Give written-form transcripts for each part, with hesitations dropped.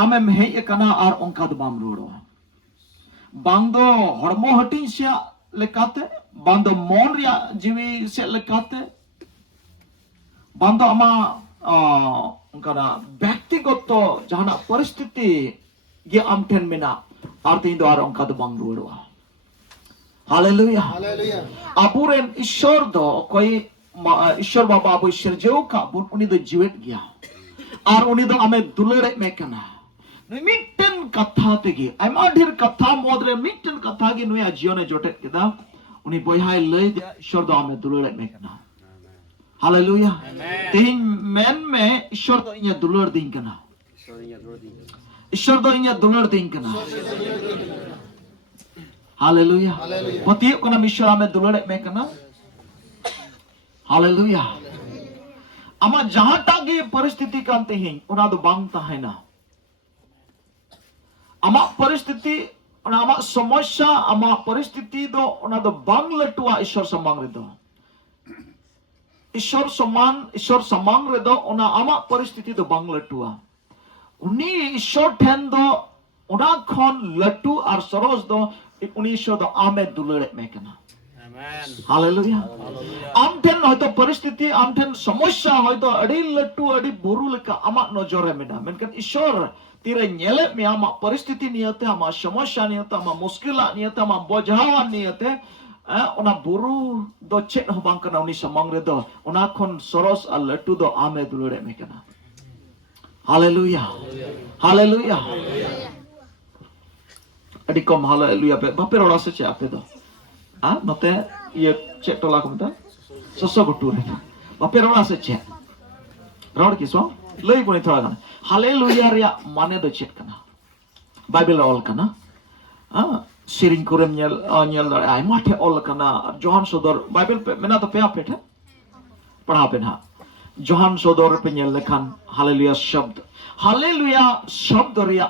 amem hei kana ar ongka do bam ruoro bang do hormo hatin sia lekate bang do mon ria jiwi se lekate bang do ama ongkana ব্যক্তিগত jahana paristiti ge amten mena arti do ar ongka do bang ruoro haleluya apuren ishor do koi ishor baba abu ishor jeu ka bun uni do jiwet gya ar uni do ame dulere mekana mitten katha tege aima dhir katha modre mitten katha gi nuya jione jotet kida uni boyhai lei ishor do ame dulere mekana haleluya tin men me ishor do inya dulur din kana ishor do inya dulur din kana haleluya pati kona ishor ame dulure mekana haleluya ama jahata ge paristhiti kan tehin ona do bang tahena ama paristhiti ona ama samasya ama paristhiti do ona do bang letua ishor samang redo ishor samang redo ona ama paristhiti do bang letua uni ishor then do ona khon letu ar soros do uni ishor do ame dulure mekana haleluya amten hoyto paristhiti amten samasya hoyto adi letu adi boru leka ama nojore mena menkan ishor tire nyele me ama paristhiti niyate ama samasya niyate ama muskila niyate ama bojawan niyate ona boru do chet ho bang kana uni samang re do ona khon soros al letu do ame dulure mekana haleluya haleluya adi kom haleluya bape rola se che ape do mate ye cek tolak mata sosok gutur bape rola se che rod kiswa lei puni thoda kana haleluya ria mane do cek kana bible ol kana siring kurem nyel ai mate ol kana johan sodor bible pe mena to pe apetha padha pe na johan sodor pe nyel lekhan haleluya shabd ria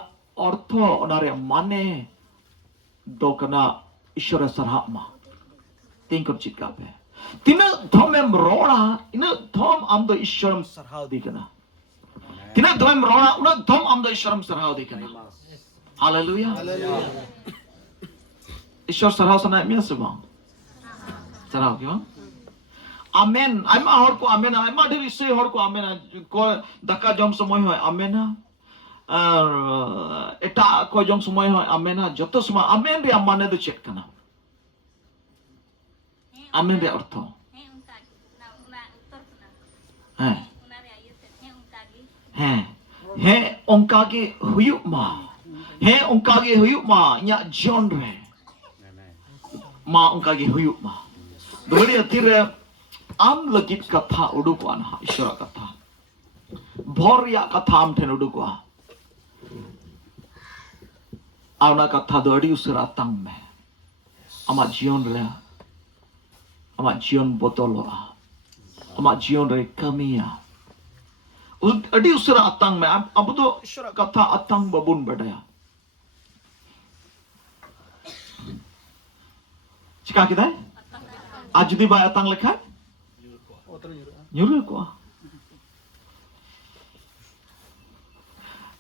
ortho onare mane do kana ishora sarhama tingkor chika pe tina dhomem rola ina dhom amdo ishoram sarhaw dikana tina dhom rola una dhom amdo ishoram sarhaw dikana haleluya ishor sarhaw sana mi asba sarhaw kyo amen aima hor ko amen aima dhiri se hor ko amen ko daka jom somoy hoy amen আর এটা কয়জন সময় হয় amen যত সময় amen রে মানে তো check কানা আমেন রে অর্থ হ্যাঁ হ্যাঁ হ্যাঁ অঙ্কাগে হুয়ুক মা হ্যাঁ অঙ্কাগে হুয়ুক মা ইয়া জন রে মা অঙ্কাগে হুয়ুক মা দোরে তিরে আম লগিত কথা উডুকান ঈশ্বর কথা ভরিয়া কথা আম ঠেন উডুকা Auna kata do adi usara tang me ama jion re ama jion botolo ama jion re kamia adi usara atang me abu do ishara kata atang babun badaya chika kita aaj jodi ba atang lekha nyuruh ko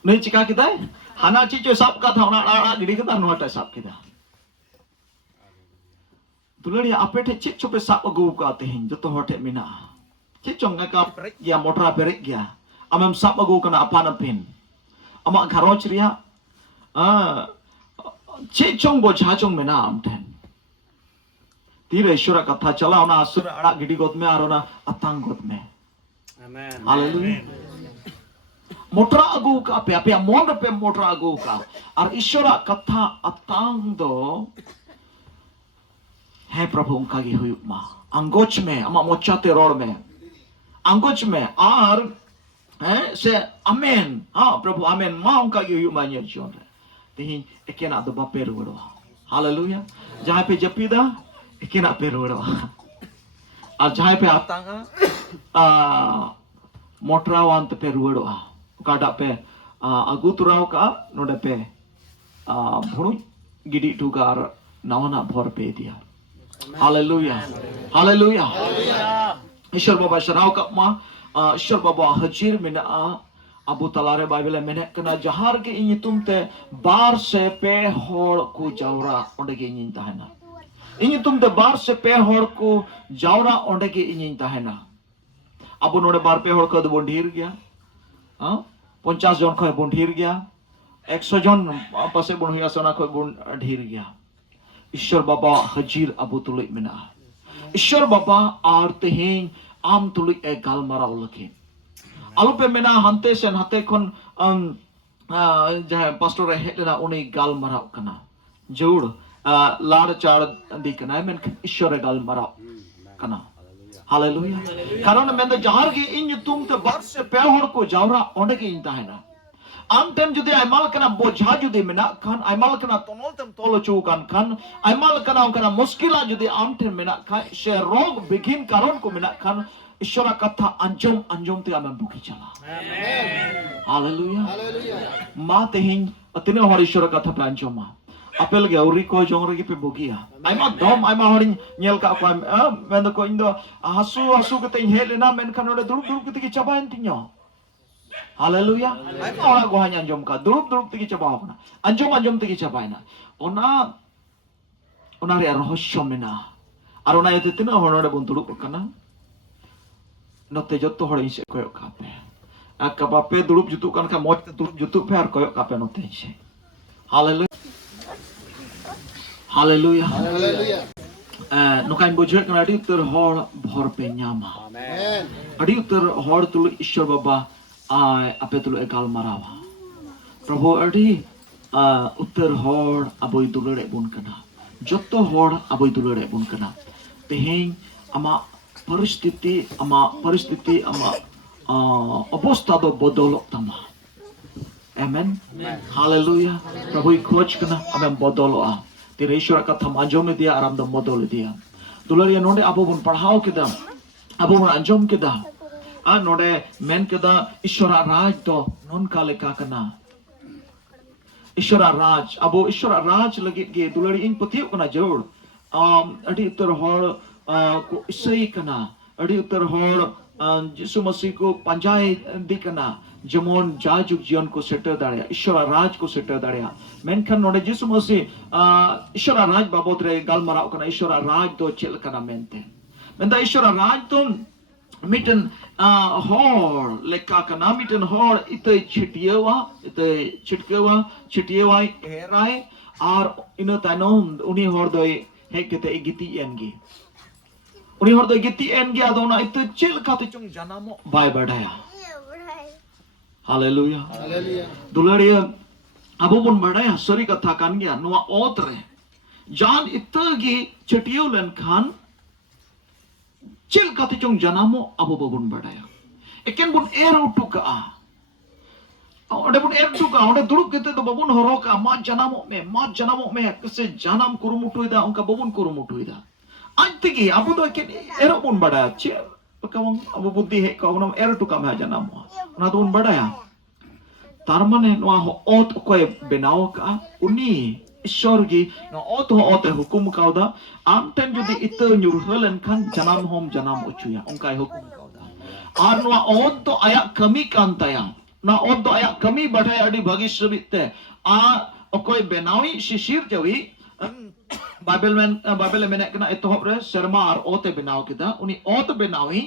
nei chika kita hana chicho sap ka thauna ara gidi ka nu hata sap kita tulari apete chit chope sap agu ka tehin joto hote mina chit chonga ka perek ya motra perek ya amam sap agu kana apana pin ama gharoch ria chit chong bo cha chong mena amten tire ishora katha chala ona asura ara gidi got me arona atang got me amen hallelujah motra agu ka pe mon pe motra agu ka ar ishora katha atang do hai prabhu unka gi huyuk ma angoch me ama mochate rod me angoch me ar se amen prabhu amen ma unka gi huyuk ma nya jon tehin ekena do bape rudo hallelujah jahan pe japida ekena pe rudo ar jahan pe atanga motra want pe rudo kada pe agu turau ka node pe bhuru gidi tu gar nawana bhor pe dia hallelujah hallelujah ishwar baba sharau ka ma ishwar baba hajir mena Abu talare Bible menek kena jahar ke ini tumte bar se pe hor ku jaura onde ke ini tahena. Ini tumte bar se pe hor ku jaura onde ke ini tahena. Abu node bar pe hor ko do bondir gya. 50 John khoi bondir gya. 100 John pase bon huya sona khoi bondir gya. Ishwar Baba hajir Abu tulik mena. Ishwar Baba ar tehin am tulik e gal mara ulake. Alupe mena hante sen hate kon jahe pastor hetena uni gal marau kana jur lad char di kana men ishwar gal marau kana hallelujah karon men da jahar gi in tum te bar se pehor ko jawra onde gi inta hai na am tem judi aimal kana bojha judi mena kan aimal kana tonol tem tolo chu kan aimal kana muskila judi am tem mena kan she rog begin karon ko mena kan Ishwara katha anjom te amen buki chala. Amen. Hallelujah. Ma tehin atine hor Ishwara katha pe anjom ma. Apel ge uri ko jongre ge pe bukia. Aima dom aima horin nyel ka ko men ko indo hasu ke te helena men kan ode duruk ke cabain tinyo. Hallelujah. Aima ora go hanya anjom ka duruk te cabain na. Anjom te cabain na. Ona re rahasya mena. Ar ona yete tina hor ode bun duruk kana. Note joto hor inse koyok kape. Aka bape durup jutu kan ka moj durup jutu pe ar koyok kape note inse. Hallelujah. Nukain bujhe kan adi utar hor bhor pe nyama. Amen. Adi utar hor tulu Ishwar Baba ape tulu ekal marawa. Prabhu adi utar hor aboy dulere bun kana. Joto hor aboy dulere bun kana. Teheng ama परिस्थिति ama अवस्था दो बदौलत तमा amen hallelujah प्रभु खोज करना हमें बदौलत तेरे ईश्वर का थम अंजों में दिया आराम दम बदौलत दिया दुलारिया नोडे अबो बन पढ़ाओ किदा अबो बन अंजों किदा नोडे मेन किदा ईश्वर राज तो नोन काले का करना ईश्वर राज अबो ईश्वर राज लगी के दुलारी इन पतियों को ना जरूर अड़ी तर हर को इसई कना अड़ी उतर होर यीशु मसीह को पंजाय दी कना जमोन जाजुक जीवन को सेटर दाड़िया ईश्वर राज को सेटर दाड़िया मेनखान नोडे यीशु मसीह ईश्वर राज बाबत रे गालमाराव कना ईश्वर राज दो चेल कना मेनते मेनदा ईश्वर राज तो मिटन होर लेका कना मिटन होर इते छिटिएवा एराय आर इन तानो उनी होर दो हेकते गिती एनगी उनी हर दो गिती एन गया दो ना इतने चिल खाते चुंग जनामो बाय बढ़ाया हालेलुया दुलारिया अबो बन बढ़ाया सरी कथा कान गया नुआ ओतरे जान इतने की चटियों लन खान चिल खाते चुंग जनामो अबो बन बढ़ाया एकेन बन एर उठुका बन एर उठुका दुरुप केते तो बबुन हरोका मा जनामो में किसे जनाम कुरुमुटुइदा उनका बबुन कुरुमुटुइदा आज तक अब तो के एरो बन बढ़ाया चे कम अब बुद्धि है कम एरो टुका में जनाम ना तो बन बढ़ाया तारमने नवा ओत कोई बनाओ का उनी ईश्वर की न ओत हुकुम काउदा आम टेन जुदी इतो न्यूरहलन खान जनाम उचुया उनका हुकुम काउदा आर नवा ओत तो आया कमी कांताया ना ओत तो आया कमी बढ़ाया अडी भविष्य बिते कोई बनावी शिशिर जवी बाइबल में कना एतोहब रे शर्मा और ओते बनाव किदा उनी ओत बनावी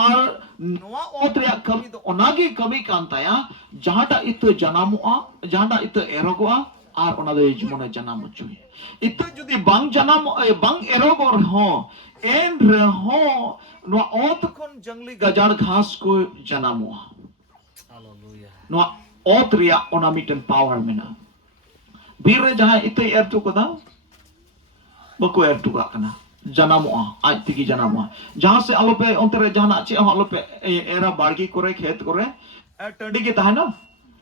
और नोआ ओत रे कमी तो ओनागी कमी कांताया जहाटा इत जनामुआ जहाटा इत एरोगोआ और ओना दे जीवने जनाम चुई इत जुदी बांग जनाम बांग एरोगोर हो एन रे हो नोआ ओत कोन जंगली गजाड़ घास को जनामुआ हालेलुया नोआ ओत रे ओना मिटन पावर मेना बीर रे जहां इत एर तो कदा बको एर टुका कना जनामोआ आज तिकी जनामोआ जहां से आलोपे अंतरे जहाना चे आलोपे एरा बाड़गी करे खेत करे टंडी के ताहना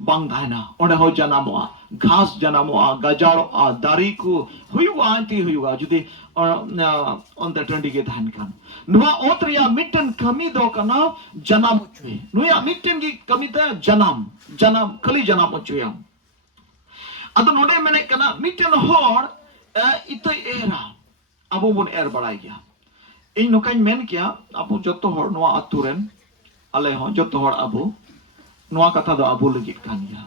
बांग ताहना ओंडे हो जनामोआ घास जनामोआ गजाड़ोआ दारी को हुयुआ आंती हुयुआ जुदी अंतर टंडी के ताहन कान नुआ ओतरिया मिटन कमी दो कना जनाम चुए नुया मिटन की कमी ता जनाम खली जनाम चुया अदो नोडे मेने कना मिटन होर itu era abu bun er barai gya इन नोकाइन मेन किया अबु जतो हर नोआ अतुरेन आले हो जतो हर Abu Noa kata do abu lagi kan ya.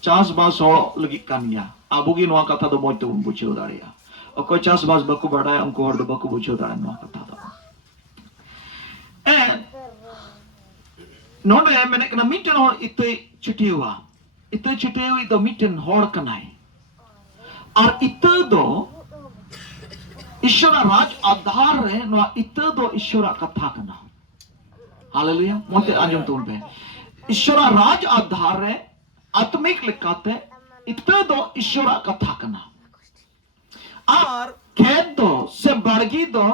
Chas bas ho lagi kan ya. Abu gi noa kata do moy to bucheu daria. Okoi chas bas baku badai angko hor do baku bucheu daria noa kata do. Nonde menek na miten hor itu chutiwa. Itu chutiwa itu miten hor kanai. Ar itu do Ishwara Raj आधार है नवा इतना दो ईश्वरा कथा करना hallelujah मोटे आजम तोड़ पे ईश्वरा राज आधार है आत्मिक लिखाते इतना दो ईश्वरा कथा करना और खेत दो से बढ़गी दो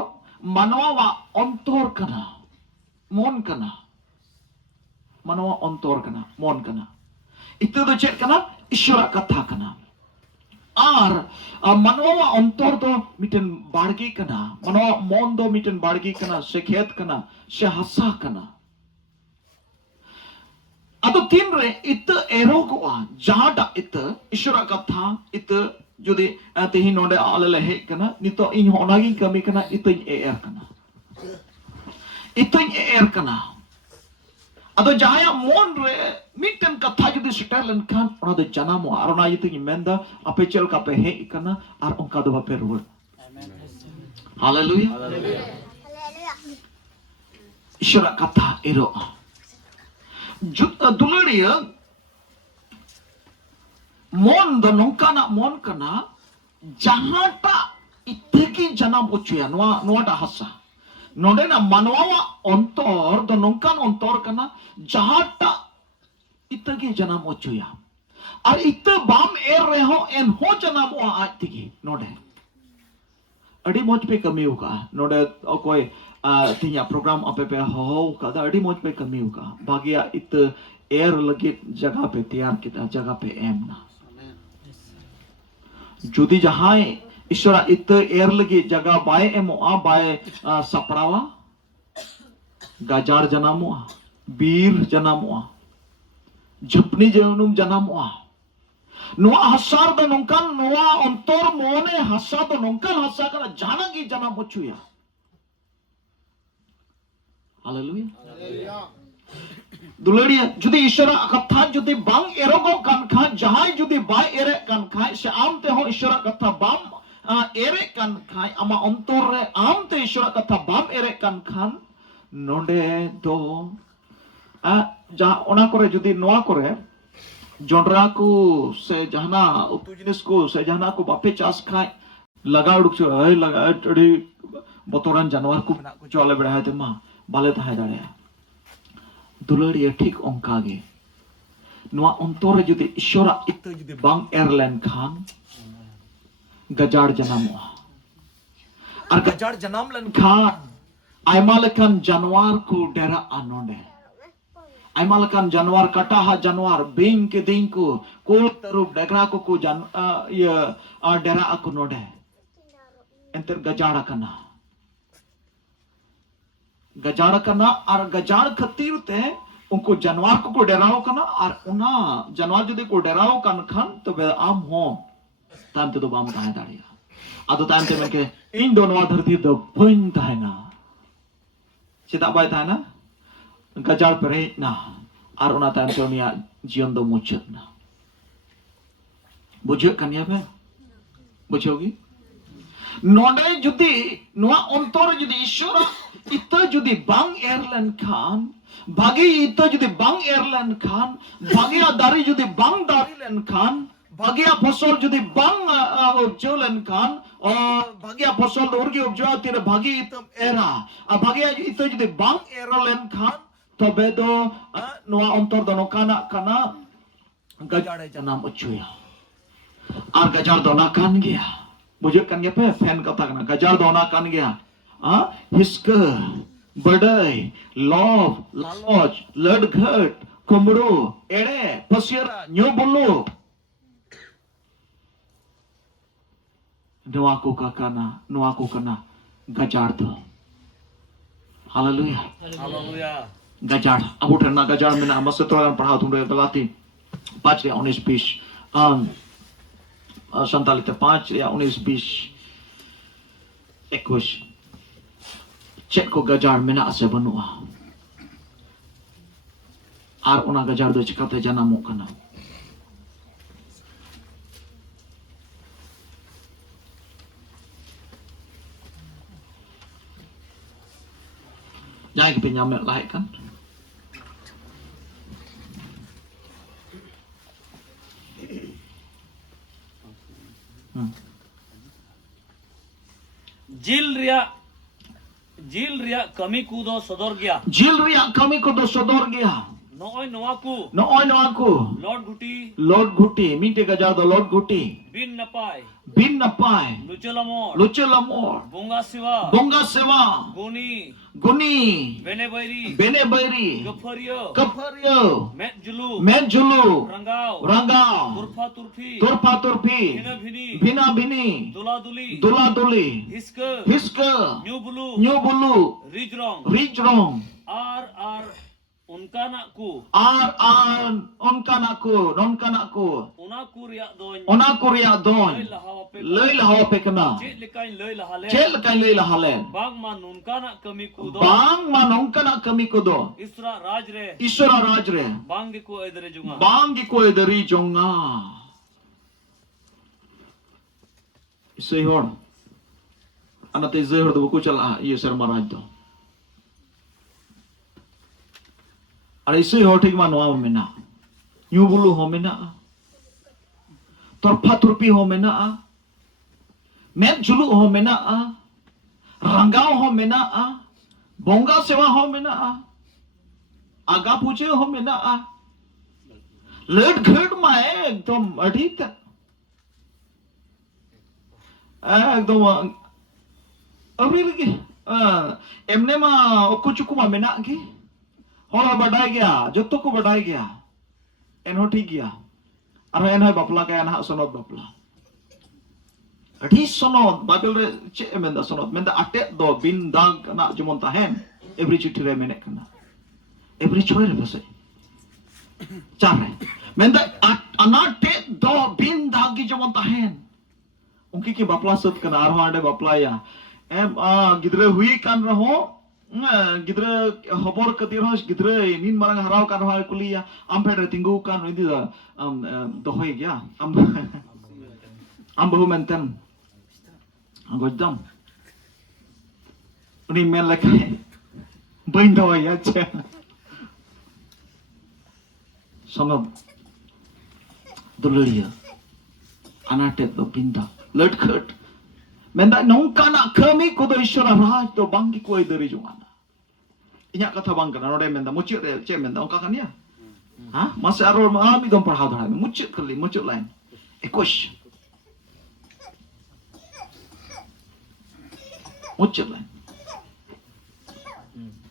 मनवा अंतोर करना मोन करना मनवा अंतोर करना मोन करना इतना दो चेक करना ईश्वरा कथा करना और मनवा अंतर दो मिटन बाड़गी कना मनवा मन दो मिटन बाड़गी कना से खेत कना से हसा कना अतो तीन रे इत एरो को जाडा इत ईश्वर कथा इत जुदी तेही नोडे आले हे कना नितो इन होनागी कमी कना इत एर कना अतो जहाया मोन रे मिटन कथा जुदी सेटल लनखान ओना दो जनामो आर ओना यति मेंदा आपे चल का पे हे इकना आर ओंका दो बापे रुवर हालेलुया ईश्वर कथा एरो दुलड़िया मोन दो नोंकाना मोन कना जहाटा इतकी जनाम उचुया नोडा हसा नोडे ना मनवा अंतर दो नोंकान अंतर कना जहाटा इतकी जनाम उचुया और इत बाम एर रहो एन हो जनाम ओ आज तिगी नोडे अड़ी मोच पे कमी होगा नोडे कोई तिया प्रोग्राम आपे पे हो का अड़ी मोच पे कमी होगा भागिया इत एर लगे जगह पे तैयार किया जगह पे एम ना जुदी जहां ईश्वर इत एर लगे जगह बाय एमो आ बाय सपरावा गाजार जनामो बीर जनामो झपनी जनुम जनामो नोआ हसार दो नोंकान नोआ अंतर मोने हसा दो नोंकान हसा कना जानागी जनाम उचुया हालेलुया दुलड़िया जुदी ईश्वर कथा जुदी बांग एरोगो कान खा जहां जुदी बाय एरे कान खा से आम ते हो ईश्वर कथा बाम एरे कान खा आमा अंतर रे आम ते ईश्वर कथा बाम एरे कान खान नोंडे दो जा ओना करे जुदी नोआ करे जोंडरा को से जहाना उतु जिनिस को से जहाना को बापे चास खाए लगा उड़क छो है लगा अड़ी बतोरान जानवर को बना को चले बड़ा है ते मा बाले थाय दाड़े दुलड़िया ठीक ओंकागे नोआ अंतर जुदी ईश्वर इत जुदी बांग एयरलाइन खान गजाड़ जनामो और गजाड़ जनाम लन खान आयमा लेखान जानवर को डेरा आनोंडे आयमा लेखान जानवर कटाहा जानवर बिंग के दिन को कोल तरुप डेगरा को जान ये डेरा आको नोडे एंतर गजाड़ कना और गजाड़ खतीर ते उनको जानवर को डेराओ कना और उना जानवर जुदी को डेराओ कन खान तो बे आम हो ताम ते तो बाम ताहे दाड़िया आदो ताम ते मेके इन दो नवा धरती दो बन ताहेना चिता बाय ताहेना गजाड़ परे ना और उना ताम ते उनिया जीवन दो मुचत ना बुझे कन्या पे बुझोगी नोडे जुदी नोआ अंतर जुदी ईश्वर इत जुदी बांग एयरलाइन खान भागी इत जुदी बांग एयरलाइन खान भागिया दारी जुदी बांग दारी लेन खान भागिया फसल जुदी बांग उपजो लेन खान और भागिया फसल दोरगी उपजो तेरे भागी इत एरा आ भागिया इत जुदी बांग एरा लेन खान तो बेदो नोआ अंतर दोनो काना गजाड़े जनाम उचुया और गजाड़ दोना कान गया बुझे kan gya pe fan kata kana gajar dona kan gya hiska badai love laloj ladghat kumru ere pasiera nyo bulu noa ko kana gajar do haleluya gajar abu tharna gajar mena masya to padha tumre galati 5 या 19 20 संतालित 5 या 19 20 21 cek ko gajar mena ase banua ar ona gajar do chikate janamok kana jai ke penyam lahir kan जिल रिया कमी कूदो सदर गया jil riak kami ko do sodor gaya नोय नोआकू aku लॉर्ड गुटी mite gajar do lord guti बिन नपाय bin napai लुचलमोर lucelamor बोंगा सिवा bonga sewa गुनी guni बेने बैरी bene bairi गफरियो kafario मेट जुलू menjulu रंगाव rangau तुरफा तुरफी turpa turpi भिना भिनी bina bini दुला दुली dula duli हिस्क hiska न्यू बुलू nyubulu रिजरोंग rijrong आर आर उनका नाकू ar onkanakku nonkanakku उनाकू रिया दोन ona korea don लय लहावा पे lei lahaw pe kana चेत लिकाइन लय लहाले chel kai lei lahalen बाग मा नुनका ना कमी कूदो bang manongkana kami ko do इसरा राज रे isora rajre बांग को इधर जुगा bang gi ko dari jonga isehor anate zehor do ko chala ye sarma raj do Ar isoi hotik manwa mena. Nyubulu ho mena. Torpa turpi ho mena. Met julu ho mena. Rangau ho mena. Bonga sewa ho mena. Aga puja ho mena. Led ghad ma ekdom adhik. Ekdom abhi lagi. Emne ma okku chukku ma mena ki. Hora badai gaya, joto ko badai gaya. Enho thik gaya. Arho enho bapla kaya nah sonot bapla. Adi sonot Bible re che menda sonot menda ate do bin dag na jemon tahen every chithi re menek kana. Every choy re base. Chare. Menda anate do bin dag gi jemon tahen. Unki ki bapla sot kana arho ande bapla ya. Gidre hui kan raho gidra hobor kadirhos gidra nin marang harau kan har kuliya am phere tingu kan idi da dohoi gya am bahu menten gojdam uni mel lakai bain doy ya che samab dululia anate do pinda ledkhat menda nongkana kami ko do ishara raj do bangi ko idari jungana inya kata bang kana node menda mucit re che menda ongka kan ya ha masih aror ma mi dom parhau dha mucit kali mucit lain ekush mucit lain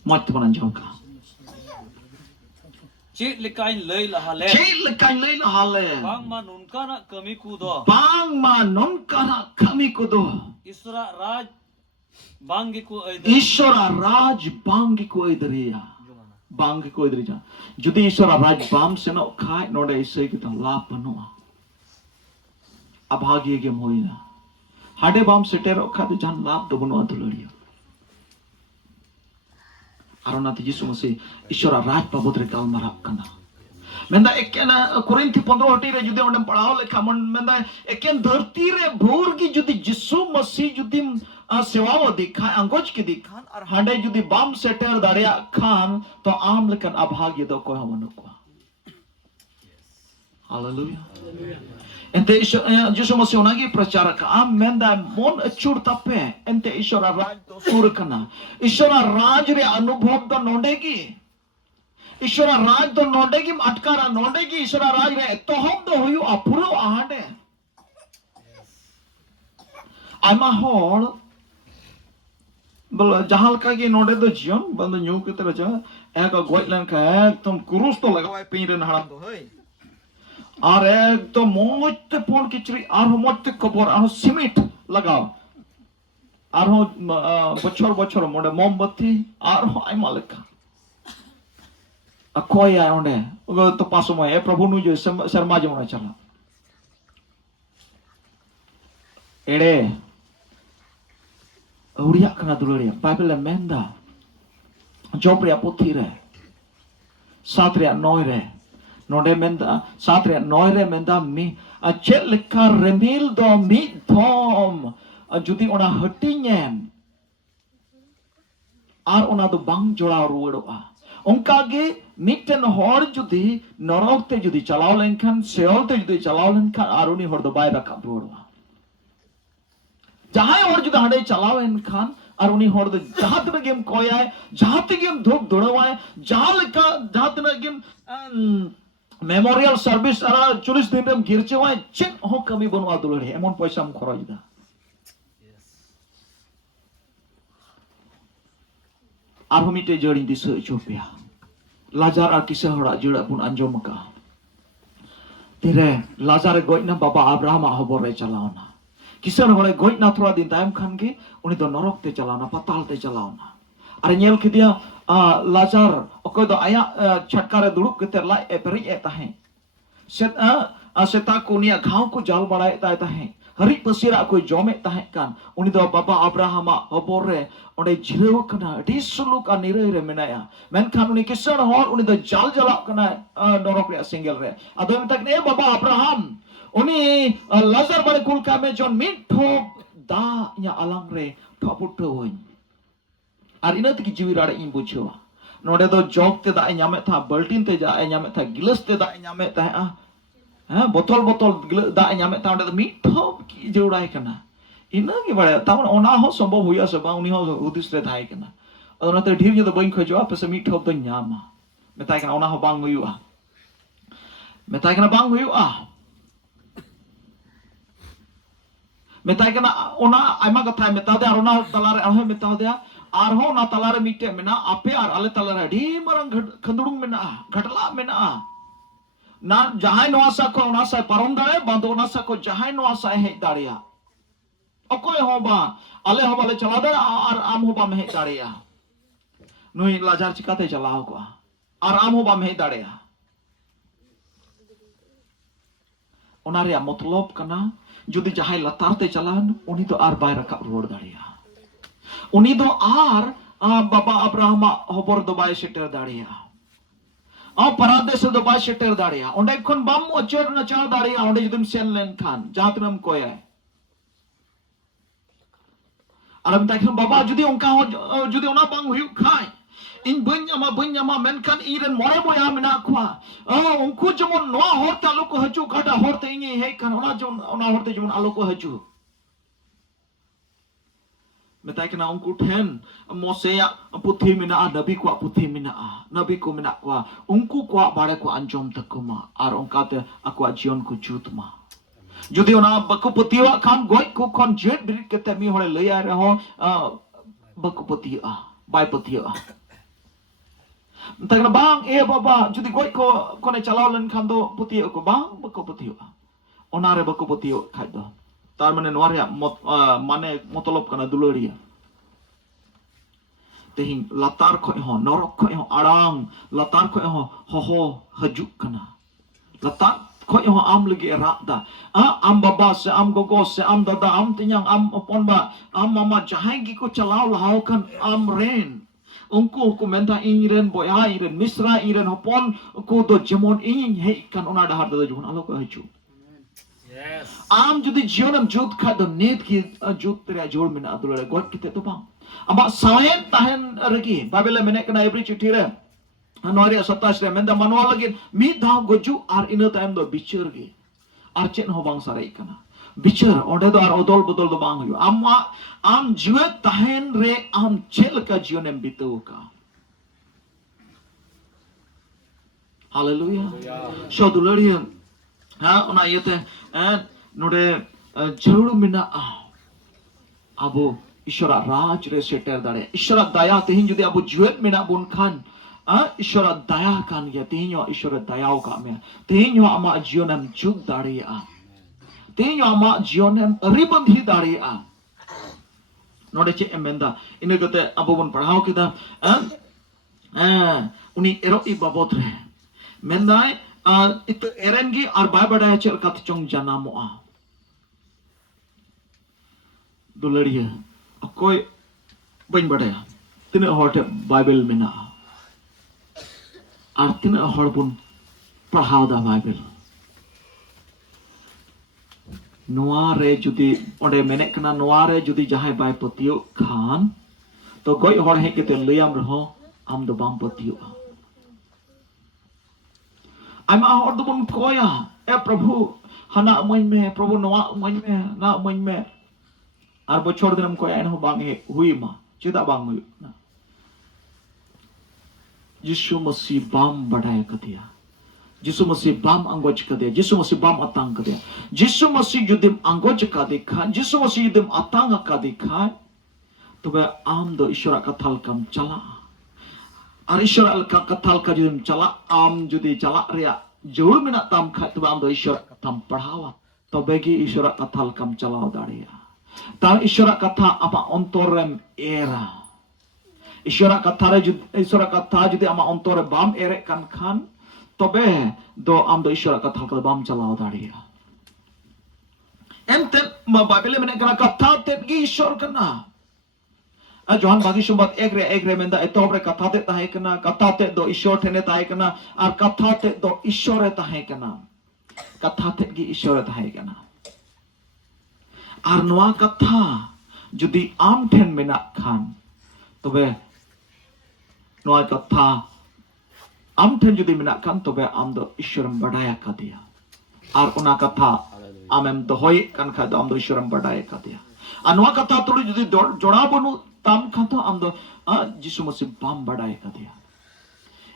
mat panan jongka चेत लिकाइन लय लहाले chel kan lei hale बाग मा नुनका ना कमी कूदो bang ma nongkana kami ko do इसरा राज बांग को इधर ishara raj bangi ko idari ya bangi ko idari ja judi ishara raj bam seno khai node isai kita lap panoa abhagi ge moina hade bam setero khad jan lap do bono aduloriya arona ti jisu masi ishara raj pabutre kal marak kana menda ekena korinthi 15 hoti re judi ondem padhao lekha menda eken dharti re bhur ki judi jisu masi judi sewa dikha angoj ki dikhan ar hande judi bam seter daria khan to am lekan abhagya do ko hamanu ko hallelujah ente jisu masi onagi prachar ka am menda mon achur tape ente ishara raj do sur kana ishara raj re anubhav do nodegi ishara raj do nodegi atkara nodegi ishara raj re tohom do huyu apuro ahade ama hor bol jahal ka ge node do jion band nyu ke tera ja ek goi lan ka ekdom kurus to lagawai pin ren haram do hoy ar ekdom motte pon kichri ar motte kobor ar cement lagao ar bochor mode mombatti ar ai malika akoya onde ogo to pasomo e prabhu nu jo sarma jemona chala ede Uriak kana duluria Bible menda job ria puthi re Satria noire. Node menda satria noire menda mi chet leka remil do mi thom judi ona hatinyen ar ona do bang jora ruwadoa. Onka ge mitten hor judi norok te judi chalao lenkhan seol te judi chalao lenkhan ar uni hor do bai rakab ruwadoa. Jahay hor judi hade chalao lenkhan আর উনি হরদে জাহাতনা গেম কয়ায় জাহাতে গেম ধোপ দড়াওয়ায় জাহালকা জাহাতনা গেম মেমোরিয়াল সার্ভিস আর 40 দিন রেম গিরচে হয় চেক হ কমি বনওয়া দুলড়ে এমন পয়সা আম খরচ দা আর হমিতে জড়ি দিছে ইথিওপিয়া লাজার আর কিসে হড়া জড়া বুন আঞ্জমকা তিরে লাজারে গয়না বাবা আব্রাহাম হবরে চালাওনা किसान हमारे गोइट ना थोड़ा दिन टाइम खान के उन्हें तो नरक ते चलाना पताल ते चलाना अरे नेल के दिया लाचार ओके तो आया छटकारे दुड़ुक के तेर लाई एपरी एता है सेता को निया घाव को जाल बढ़ाए ता है हरी पसीरा कोई जोमे ता है कान उन्हें तो बाबा अब्राहम हबोर रे उन्हें जिरेव कना डिसलु का निरे रे मेनाया मेन खान उन्हें किसान हर उन्हें तो जाल जला कना नरक रे सिंगल रे अदो में तक ने बाबा अब्राहम उन्हें लाजर बड़े कुल का में जोन मिठो दा या अलंग रे ठपुटो होई आर इना तक जीवी राडे इन बुझवा नोडे दो जॉग ते दा न्यामे था बल्टिन ते जा न्यामे था गिलास ते दा न्यामे था बोतल बोतल दा न्यामे था ओडे मिठो की जोड़ाय कना इना के बड़े तावन ओना हो संभव हुया से बा उनी हो उदिस रे थाय कना अदो नते ढीर जो बइन खजवा पे से मिठो तो न्यामा मेताय कना ओना हो बांग हुयुआ मेताय कना बांग हुयुआ मेताय कना ओना आयमा कथा मेता दे आरोना तलारे आहो मेता दे आरहो ना तलारे मिटे मेना आपे आर आले तलारे डी मरंग खंदुडुंग मेना घटला मेना ना जहाय नोआसा को ओनासा परम दाड़े बांदो ओनासा को जहाय नोआसा हे दाड़िया अकोय हो बा आले हो बाले चला दे आर आम हो बा मे दाड़िया नुई लाजार चिकाते चलाओ को आर आम हो बा मे दाड़िया ओना रे मतलब कना जुदी जहाय लतार ते चलान उनी तो आर बाय रकाब रोड दाड़िया उनी दो आर बाबा अब्राहम हबर दो बाय सेटर दाड़िया परादेश दो बाय सेटर दाड़िया ओंडे खन बाम अचर न चार दाड़िया ओंडे जुदम सेन लेन खान जातनम कोया आरम ताखन बाबा जुदी उनका हो जुदी ओना बांग हुयु खाय इन बन्यामा मेनखान इरेन मोरे बोया मेना खवा उनको जमन नोआ होरते आलो को हजु घाटा होरते इंगे हे खान ओना होरते जमन आलो को हजु मेताय कना उनको ठेन मोसेया पुथी मेना नबी को पुथी मेना नबी को मेना को उनको को बाड़े को अंजम तकमा आर उनकाते अको जीवन को जुतमा जुदी ओना बको पुतिवा खान गोय को खन जेट बिरिट केते मी होले लया रहो बको पुतिया बाय पुतिया तगना बांग ए बाबा जुदी गोय को कोने चलाव लन खान दो पुतियो को बांग बको पुतियो ओनारे बको पुतियो खाय दो तार माने नोरिया माने मतलब कना दुलड़िया तेहिं लातार खय हो नरक खय हो आड़ांग लातार खय हो हजु कना लातार खय हो आम लगे रादा आम बाबा से आम गोगो से आम दादा आम तिन्यांग आम अपन बा आम मामा जहां की को चलाव लाओ कन आम रेन उनको को मेंता इरेन बोया इरेन मिश्रा इरेन हपन को दो जेमन इन हे कन ओना डहार दो जोन आलो को हजु आम जुदी जीवनम जुत खा दो नेत की जुत तेरा जोड़ में ना दुलड़े गोट किते तो बांग अमा साहेन ताहेन रगी बाबेले मेने कना एवरी चिठी रे नोरिया 27 रे मेंदा मनवा लगे मी धा गोजु आर इन टाइम दो बिचर गे आर चेन हो बांग सारे कना बिचर ओंडे दो आर ओदल बदल दो बांग हुयो आम जीवे ताहेन रे आम चेल का जीवनम बितो का हालेलुया शो दुलड़िया हाँ उना येते नोडे जरूर मिना अबो ईश्वरा राज रे सेटर दाड़े ईश्वरा दया तेहिं जुदी अबो जुएत मिना बुन खान ईश्वरा दया कान गया तेहिं ईश्वरा दयाओ का में तेहिं आमा जीवनम जुग दाड़िया तेहिं आमा जीवनम रिबंधी दाड़िया नोडे चे एमेंदा इने गते अबो बन पढ़ाओ किदा उनी एरोई बाबत रे मेंदाय itu erengi ar bai badaya chel kat chong janamoa dularia akoy bain badaya tina hote bible mena ar tina hor bun pahau da Bible noa re judi onde menek kana noa re judi jahai bai patiu khan to goi hor he kete liam reho am do bang patiu ama hor do bun koya prabhu hana moin me prabhu noa moin me na moin me ar bochor dinam koya enho bang he hui ma cheda bang hui na Yishu Masih bam badaya kadia Yishu Masih bam anggoj kadia Yishu Masih bam atang kadia Yishu Masih yudim anggoj kadikha Yishu Masih yudim atang kadikha tobe am do ishora kathal kam chala ar ishora ka kathal ka yudim chala am judi chala ria jor mena tam kha tobe am do ishora katham padhawa tobe gi ishora kathal kam chalao daria ta ishora katha apa ontorem era Ishora katha judi ama ontore bam ere kan khan tobe do am do ishora katha ka bam chalao daria ente ma Bible mene kana katha te gi ishor kana Johan bagi sumbat egre menda etobre katha te tahe kana katha te do ishor thene tahe kana ar katha te do ishore tahe kana katha te gi ishore tahe kana ar noa katha judi am then mena khan tobe noa katha am then judi mena kan tobe am do ishoram badaya kadia ar ona katha amem do hoy kan kha do am do ishoram badaya kadia ar noa katha tulu judi jora bonu tam kha to am do Yishu Masih bam badaya kadia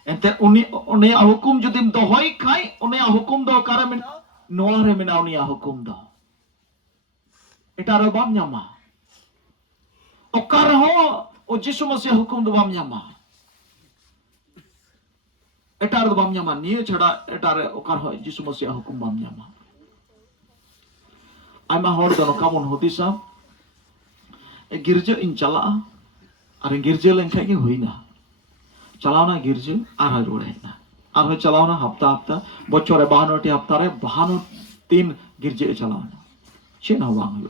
ente uni hukum judi do hoy khai uni hukum do kare mena noa re mena uni hukum do eta ro bam nyama okar ho o Yishu Masih hukum do bam nyama etar do bam nyama niye chhada etare okar hoy Yishu Masih hukum bam nyama aima hor dono kamon hodisa e girje in chala ar girje len khai ge hoina chalao na girje ar hoy rode na ar hoy chalao na hafta bochore 52 ti hafta re 52 girje chalao na chena wang hu